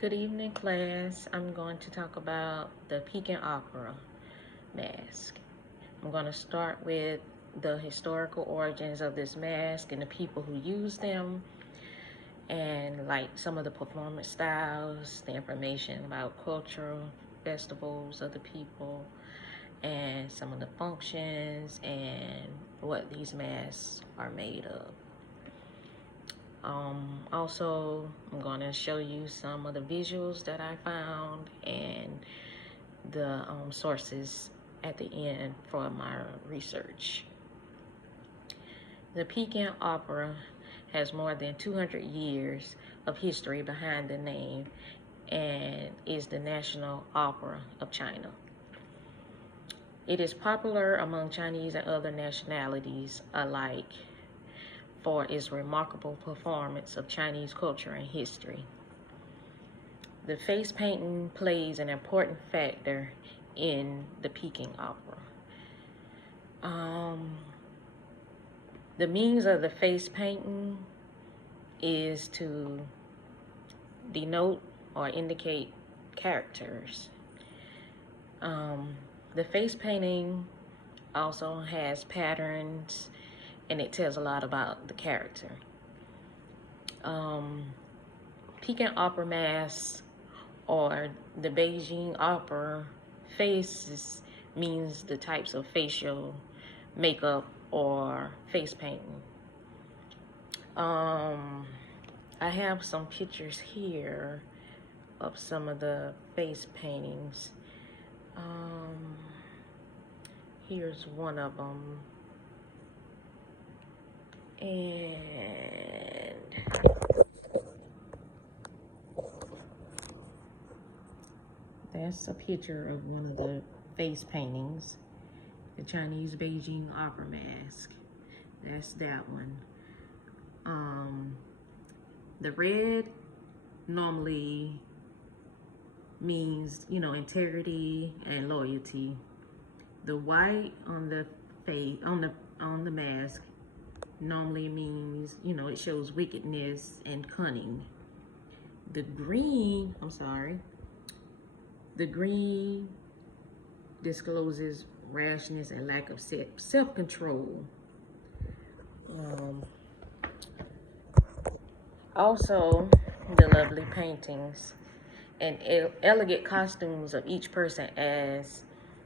Good evening, class. I'm going to talk about the Peking Opera mask. I'm going to start with the historical origins of this mask and the people who use them, and like some of the performance styles, the information about cultural festivals of the people, and some of the functions and what these masks are made of. Also, I'm going to show you some of the visuals that I found and the sources at the end for my research. The Peking Opera has more than 200 years of history behind the name and is the national opera of China. It is popular among Chinese and other nationalities alike for its remarkable performance of Chinese culture and history. The face painting plays an important factor in the Peking Opera. The means of the face painting is to denote or indicate characters. The face painting also has patterns, and it tells a lot about the character. Peking Opera masks or the Beijing Opera faces means the types of facial makeup or face painting. I have some pictures here of some of the face paintings. Here's one of them. And that's a picture of one of the face paintings, the Chinese Beijing Opera mask. That's that one. The red normally means, integrity and loyalty. The white on the face, on the mask, normally means, it shows wickedness and cunning. The green discloses rashness and lack of self-control. Also, the lovely paintings and elegant costumes of each person as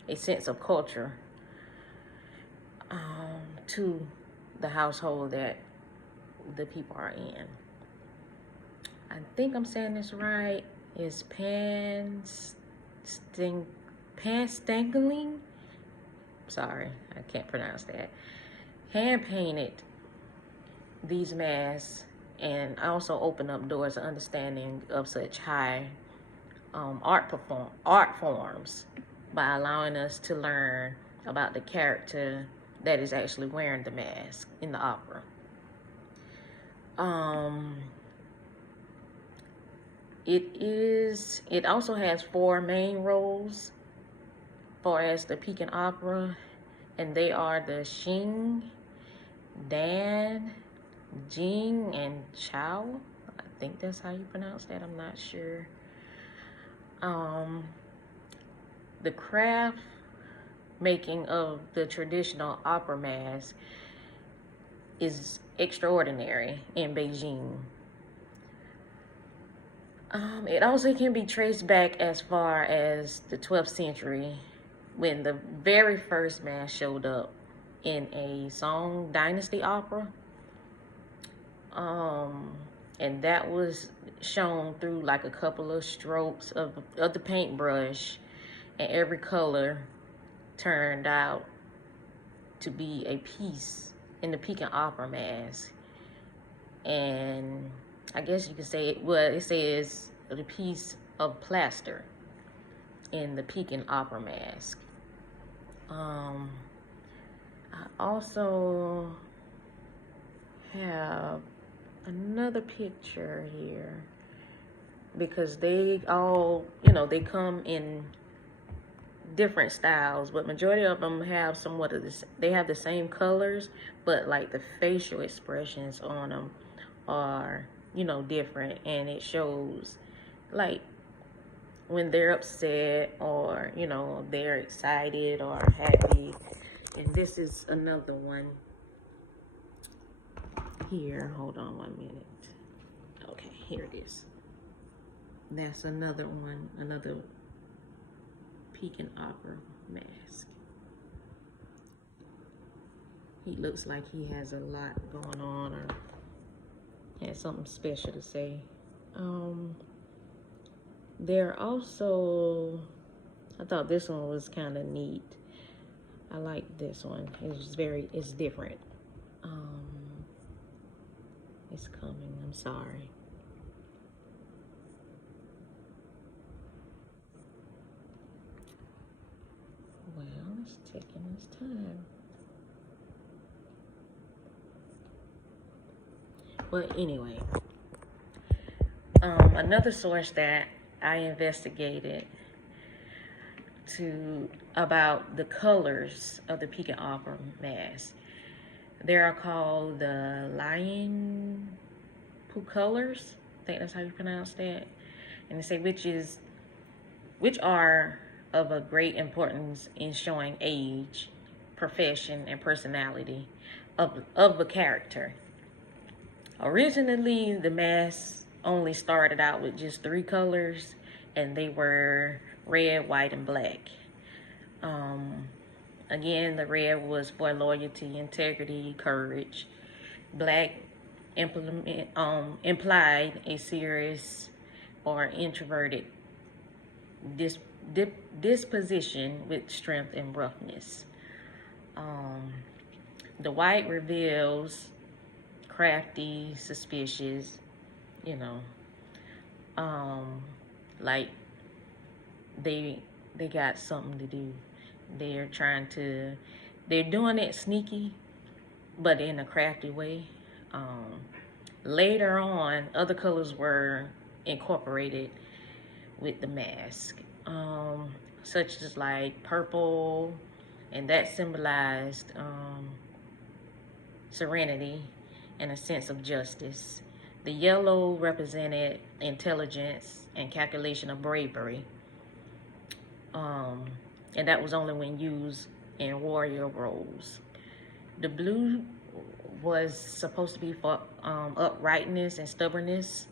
a sense of culture to the household that the people are in. I think I'm saying this right. It's Panstangling. Sorry, I can't pronounce that. Hand painted these masks and also open up doors of understanding of such high art forms by allowing us to learn about the character that is actually wearing the mask in the opera. It also has 4 main roles for as the Peking Opera, and they are the Xing, Dan, Jing, and Chao. I think that's how you pronounce that. I'm not sure. The craft making of the traditional opera mask is extraordinary in Beijing. It also can be traced back as far as the 12th century when the very first mask showed up in a Song Dynasty opera. And that was shown through like a couple of strokes of the paintbrush, and every color turned out to be a piece in the Peking Opera mask. And I guess you could say it says the piece of plaster in the Peking Opera mask. I also have another picture here because they all, they come in different styles, but majority of them have somewhat of this. They have the same colors, but like the facial expressions on them are, different, and it shows like when they're upset, or you know, they're excited or happy. And this is another one here. Hold on 1 minute. Okay, here it is. That's another one, another Peking opera mask. He looks like he has a lot going on, or has something special to say. There also, I thought this one was kind of neat. I like this one. It's different. It's coming, I'm sorry. Well, it's taking its time. But anyway, another source that I investigated about the colors of the Peking opera mask. They are called the Lion Poo colors. I think that's how you pronounce that. And they say which are of a great importance in showing age, profession, and personality of the character. Originally, the mask only started out with just 3 colors, and they were red, white, and black. Again, the red was for loyalty, integrity, courage. Black implied a serious or introverted disposition with strength and roughness. The white reveals crafty, suspicious, you know, like they got something to do. They're doing it sneaky, but in a crafty way. Later on, other colors were incorporated with the mask, such as like purple, and that symbolized serenity and a sense of justice. The yellow represented intelligence and calculation of bravery. And that was only when used in warrior roles. The blue was supposed to be for uprightness and stubbornness.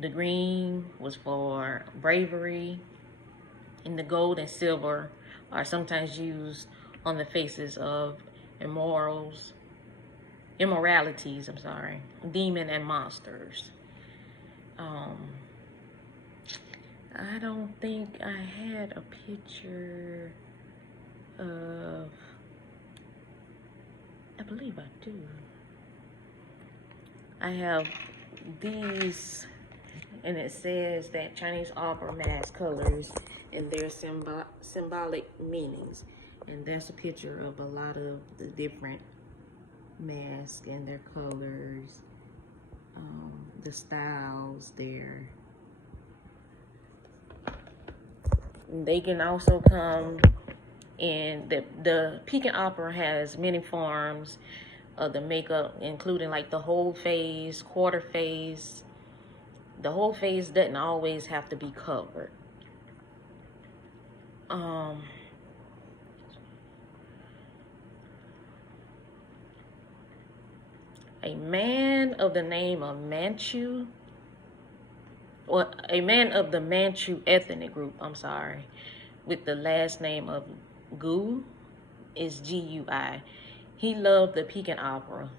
The green was for bravery. And the gold and silver are sometimes used on the faces of immoralities, demon and monsters. I don't think I had a picture of, I believe I do. I have these, and it says that Chinese opera mask colors and their symbolic meanings. And that's a picture of a lot of the different masks and their colors, the styles there. They can also come in, the Peking opera has many forms of the makeup, including like the whole face, quarter face. The whole face doesn't always have to be covered. A man of the name of Manchu, or a man of the Manchu ethnic group, with the last name of Gu, is Gui. He loved the Peking opera,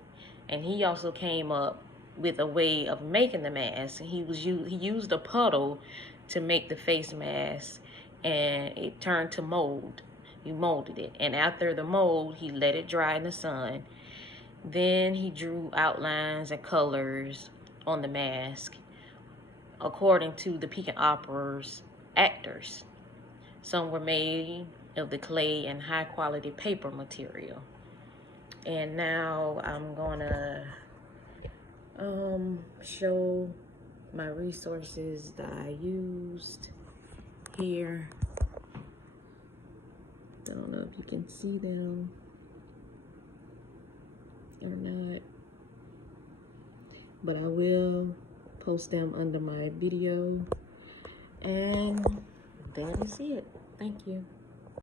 and he also came up with a way of making the mask. He used a puddle to make the face mask, and it turned to mold. He molded it, and after the mold, he let it dry in the sun. Then he drew outlines and colors on the mask according to the Peking opera's actors. Some were made of the clay and high quality paper material. And now I'm gonna show my resources that I used here. I don't know if you can see them or not, but I will post them under my video. And that is it. Thank you.